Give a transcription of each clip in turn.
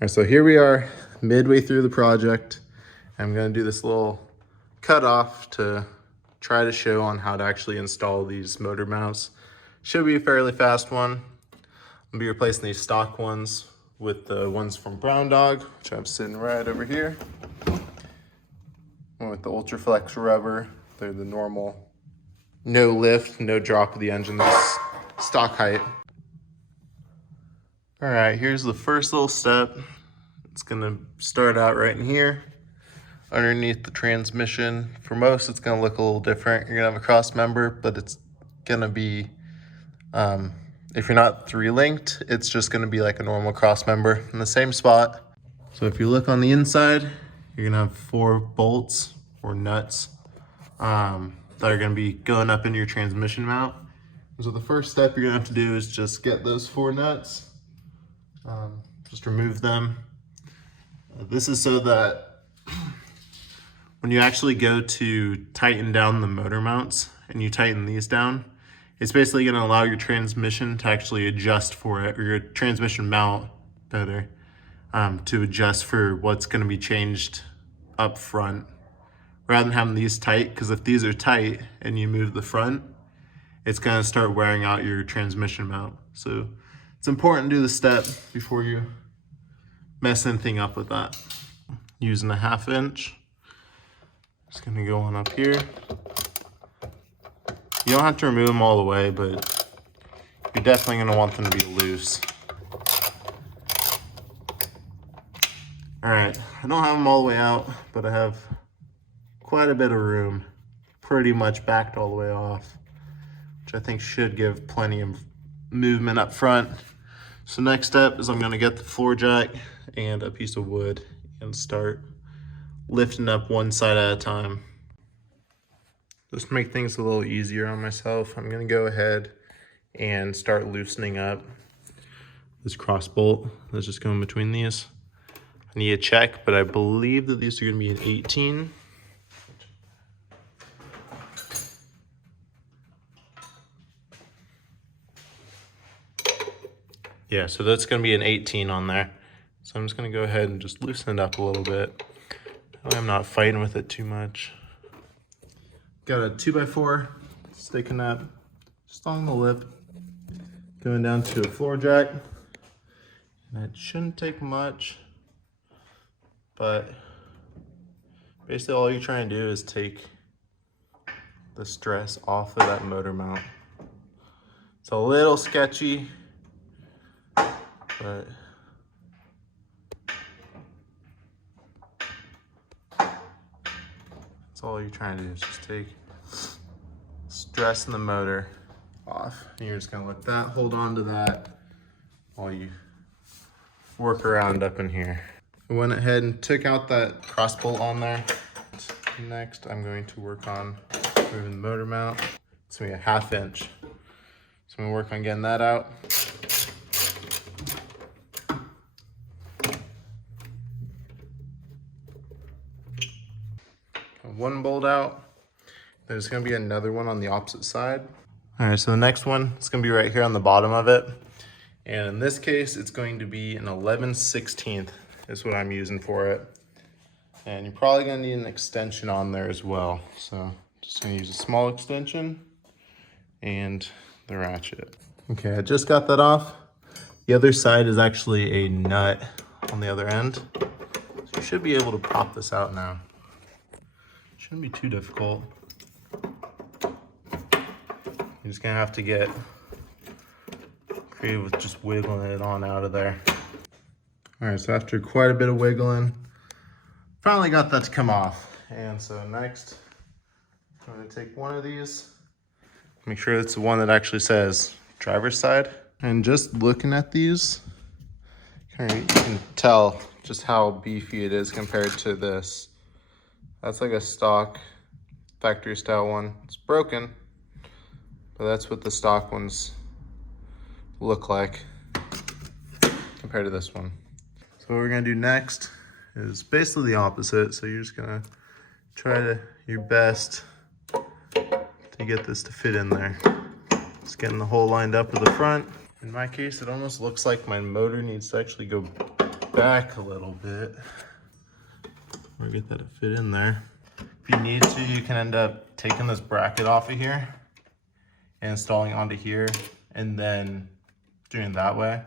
right, so here we are midway through the project. I'm gonna do this little cut off to try to show on how to actually install these motor mounts. Should be a fairly fast one. I'll be replacing these stock ones with the ones from Brown Dog, which I'm sitting right over here. And with the Ultraflex rubber, they're the normal, no lift, no drop of the engine, this stock height. All right, here's the first little step. It's gonna start out right in here, underneath the transmission. For most, it's gonna look a little different. You're gonna have a cross member, but it's gonna be, if you're not 3-linked, it's just gonna be like a normal cross member in the same spot. So if you look on the inside, you're gonna have 4 bolts or nuts that are gonna be going up into your transmission mount. So the first step you're gonna have to do is just get those 4 nuts, just remove them. This is so that when you actually go to tighten down the motor mounts and you tighten these down, it's basically gonna allow your transmission to actually adjust for it, or your transmission mount better, to adjust for what's gonna be changed up front, rather than having these tight, because if these are tight and you move the front, it's gonna start wearing out your transmission mount. So it's important to do the step before you mess anything up with that. Using a 1/2 inch, just gonna go on up here. You don't have to remove them all the way, but you're definitely gonna want them to be loose. All right, I don't have them all the way out, but I have quite a bit of room, pretty much backed all the way off, which I think should give plenty of movement up front. So next step is I'm gonna get the floor jack and a piece of wood and start lifting up one side at a time. Just to make things a little easier on myself, I'm gonna go ahead and start loosening up this cross bolt that's just going between these. I need to check, but I believe that these are gonna be an 18. Yeah, so that's gonna be an 18 on there. So I'm just gonna go ahead and just loosen it up a little bit. That way I'm not fighting with it too much. Got a 2x4 sticking up just on the lip, going down to a floor jack. And it shouldn't take much, but basically all you're trying to do is take the stress off of that motor mount. It's a little sketchy, but that's all you're trying to do is just take stress in the motor off. And you're just gonna let that hold on to that while you work around up in here. I went ahead and took out that cross bolt on there. Next, I'm going to work on moving the motor mount. It's gonna be a 1/2 inch. So I'm gonna work on getting that out. One bolt out. There's gonna be another one on the opposite side. All right, so the next one is gonna be right here on the bottom of it. And in this case, it's going to be an 11/16 is what I'm using for it. And you're probably gonna need an extension on there as well. So just gonna use a small extension and the ratchet. Okay, I just got that off. The other side is actually a nut on the other end. So you should be able to pop this out now. Shouldn't be too difficult. You're just gonna have to get creative with just wiggling it on out of there. All right, so after quite a bit of wiggling, finally got that to come off. And so next, I'm gonna take one of these, make sure it's the one that actually says driver's side. And just looking at these, you can tell just how beefy it is compared to this. That's like a stock factory style one. It's broken, but that's what the stock ones look like compared to this one. So what we're gonna do next is basically the opposite. So you're just gonna try your best to get this to fit in there. Just getting the hole lined up with the front. In my case, it almost looks like my motor needs to actually go back a little bit. Or get that to fit in there. If you need to, you can end up taking this bracket off of here and installing onto here and then doing it that way.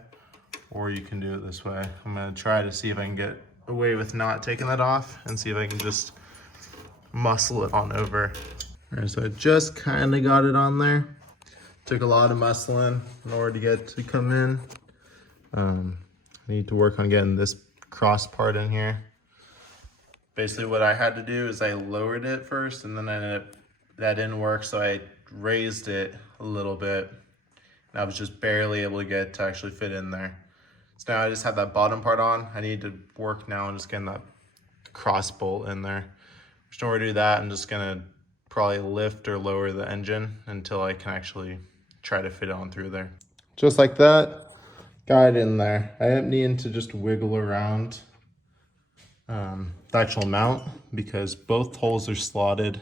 Or you can do it this way. I'm gonna try to see if I can get away with not taking that off and see if I can just muscle it on over. All right, so I just kind of got it on there. Took a lot of muscling in order to get it to come in. I need to work on getting this cross part in here. Basically what I had to do is I lowered it first and then that didn't work, so I raised it a little bit. And I was just barely able to get it to actually fit in there. So now I just have that bottom part on. I need to work now on just getting that cross bolt in there. Just in order to do that, I'm just gonna probably lift or lower the engine until I can actually try to fit it on through there. Just like that, got it in there. I am needing to just wiggle around the actual mount because both holes are slotted.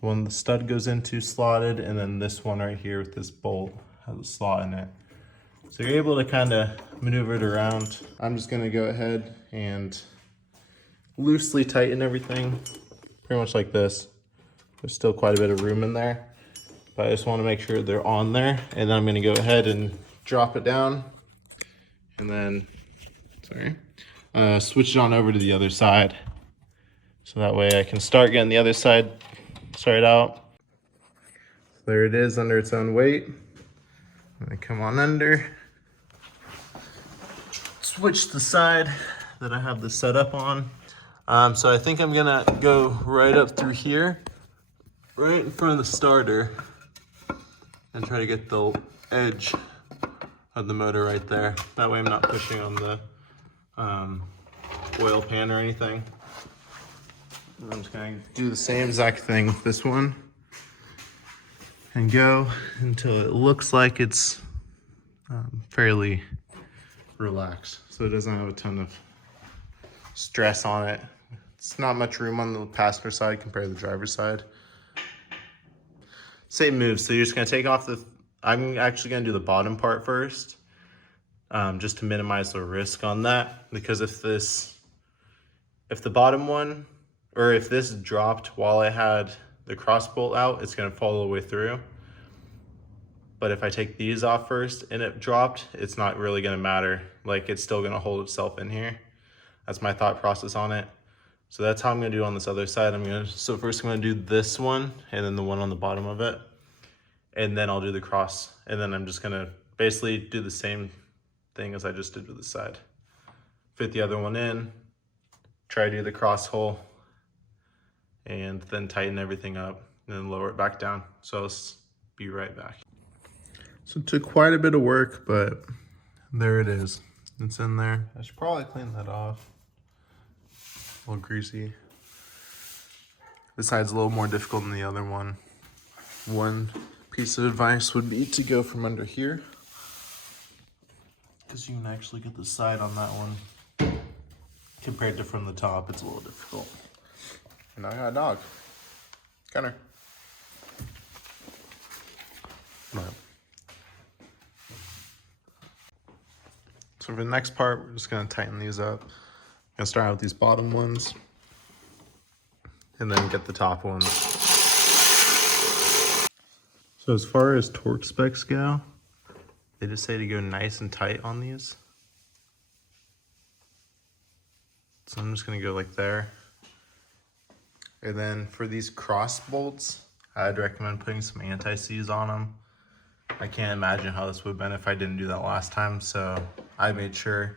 The one the stud goes into slotted, and then this one right here with this bolt has a slot in it. So you're able to kind of maneuver it around. I'm just gonna go ahead and loosely tighten everything, pretty much like this. There's still quite a bit of room in there, but I just want to make sure they're on there, and then I'm gonna go ahead and drop it down, and then, switch it on over to the other side. So that way I can start getting the other side started out. There it is under its own weight. I'm gonna come on under, switch the side that I have this set up on. So I think I'm gonna go right up through here, right in front of the starter, and try to get the edge of the motor right there. That way I'm not pushing on the oil pan or anything. And I'm just gonna do the same exact thing with this one and go until it looks like it's fairly relaxed, so it doesn't have a ton of stress on it. It's not much room on the passenger side compared to the driver's side. Same move, so you're just gonna take off I'm actually gonna do the bottom part first, just to minimize the risk on that, because if the bottom one, or if this dropped while I had the cross bolt out, it's gonna fall all the way through. But if I take these off first and it dropped, it's not really gonna matter. Like, it's still gonna hold itself in here. That's my thought process on it. So that's how I'm gonna do on this other side. So first I'm gonna do this one and then the one on the bottom of it. And then I'll do the cross. And then I'm just gonna basically do the same thing as I just did with the side. Fit the other one in, try to do the cross hole, and then tighten everything up and then lower it back down. So I'll be right back. So it took quite a bit of work, but there it is. It's in there. I should probably clean that off. A little greasy. This side's a little more difficult than the other one. One piece of advice would be to go from under here, because you can actually get the side on that one. Compared to from the top, it's a little difficult. And I got a dog. Gunner. Right. So for the next part, we're just gonna tighten these up. I'm gonna start out with these bottom ones and then get the top ones. So as far as torque specs go, they just say to go nice and tight on these. So I'm just gonna go like there. And then for these cross bolts, I'd recommend putting some anti-seize on them. I can't imagine how this would have been if I didn't do that last time, so I made sure.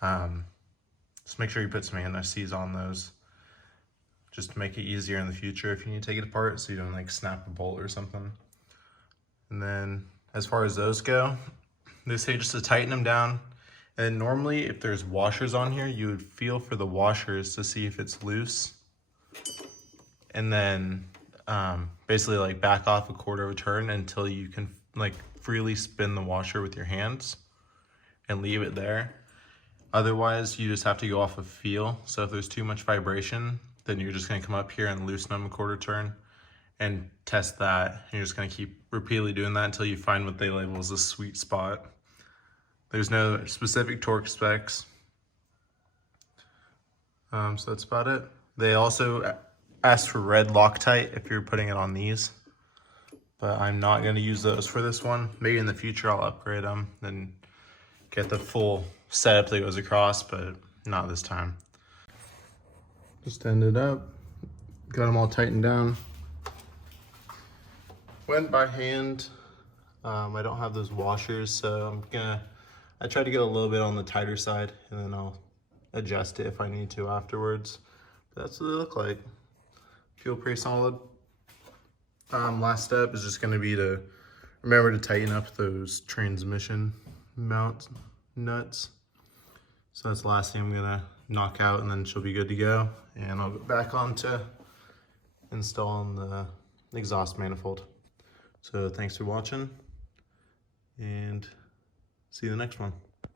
Just make sure you put some anti-seize on those, just to make it easier in the future if you need to take it apart, so you don't like snap a bolt or something. And then as far as those go, they say just to tighten them down. And normally if there's washers on here, you would feel for the washers to see if it's loose. And then basically like back off a quarter of a turn until you can like freely spin the washer with your hands and leave it there. Otherwise, you just have to go off of feel. So if there's too much vibration, then you're just gonna come up here and loosen them a quarter turn and test that. And you're just gonna keep repeatedly doing that until you find what they label as a sweet spot. There's no specific torque specs. So that's about it. They also asked for red Loctite if you're putting it on these, but I'm not going to use those for this one. Maybe in the future I'll upgrade them and get the full setup that goes across, but not this time. Just ended up, got them all tightened down. Went by hand. I don't have those washers, so I try to get a little bit on the tighter side, and then I'll adjust it if I need to afterwards. But that's what they look like. Feel pretty solid. Last step is just gonna be to remember to tighten up those transmission mount nuts. So that's the last thing I'm gonna knock out, and then she'll be good to go. And I'll go back on to installing the exhaust manifold. So thanks for watching, and see you in the next one.